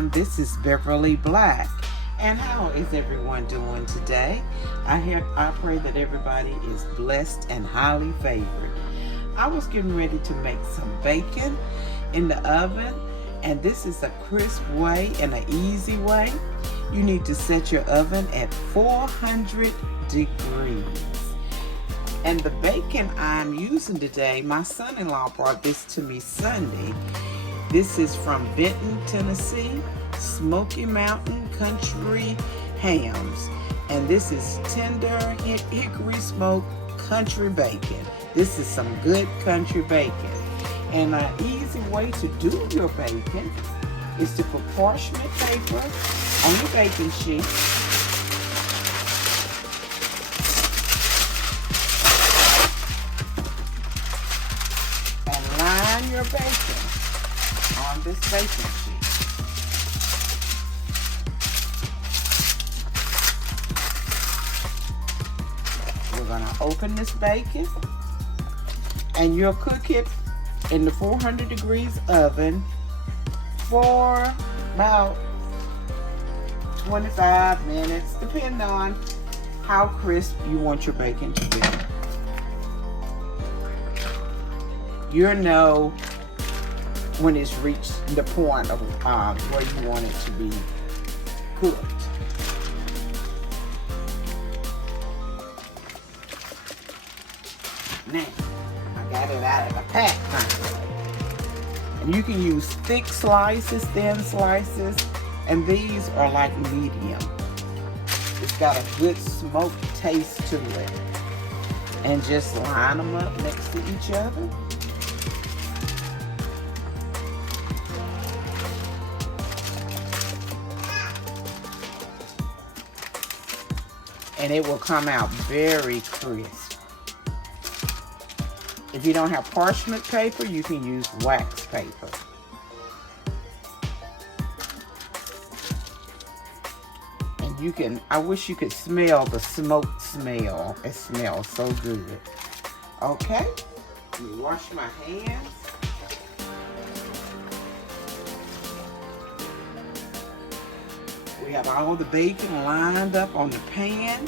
everyone. This is Beverly Black. And how is everyone doing today? I pray that everybody is blessed and highly favored. I was getting ready to make some bacon in the oven, and this is a crisp way and an easy way. You need to set your oven at 400 degrees. And the bacon I'm using today, my son-in-law brought this to me Sunday. This is from Benton, Tennessee, Smoky Mountain Country Hams. And this is tender hickory smoked country bacon. This is some good country bacon. And an easy way to do your bacon is to put parchment paper on your baking sheet. And line your bacon on this baking sheet. We're going to open this bacon, and you'll cook it in the 400 degrees oven for about 25 minutes, depending on how crisp you want your bacon to be. You'll know when it's reached the point of where you want it to be cooked. Now, I got it out of the pack now. And you can use thick slices, thin slices, and these are like medium. It's got a good smoked taste to it. And just line them up next to each other. And it will come out very crisp. If you don't have parchment paper, you can use wax paper. And you can, I wish you could smell the smoke smell. It smells so good. Okay, let me wash my hands. We have all the bacon lined up on the pan.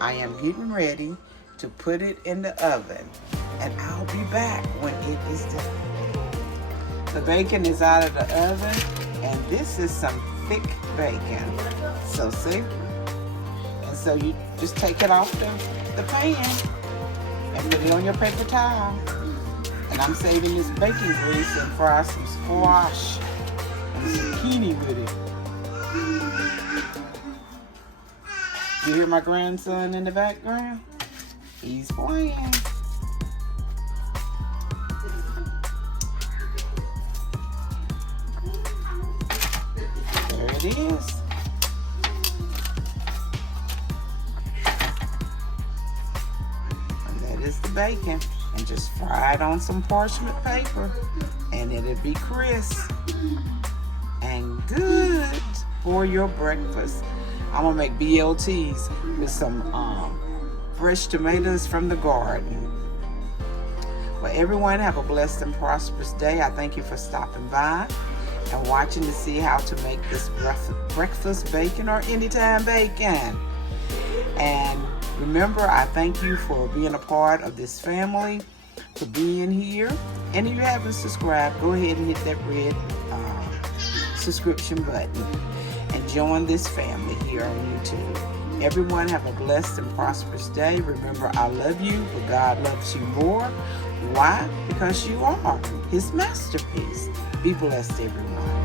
I am getting ready to put it in the oven, and I'll be back when it is done. The bacon is out of the oven, and this is some thick bacon. So see? And so you just take it off the pan and put it on your paper towel. And I'm saving this bacon grease and fry some squash and zucchini with it. You hear my grandson in the background? He's playing. There it is. And that is the bacon. And just fry it on some parchment paper, and it'll be crisp and good for your breakfast. I'm gonna make BLTs with some fresh tomatoes from the garden. Well, everyone have a blessed and prosperous day. I thank you for stopping by and watching to see how to make this breakfast bacon or anytime bacon. And remember, I thank you for being a part of this family, for being here. And if you haven't subscribed, go ahead and hit that red subscription button and join this family here on YouTube. Everyone have a blessed and prosperous day. Remember, I love you, but God loves you more. Why? Because you are His masterpiece. Be blessed, everyone.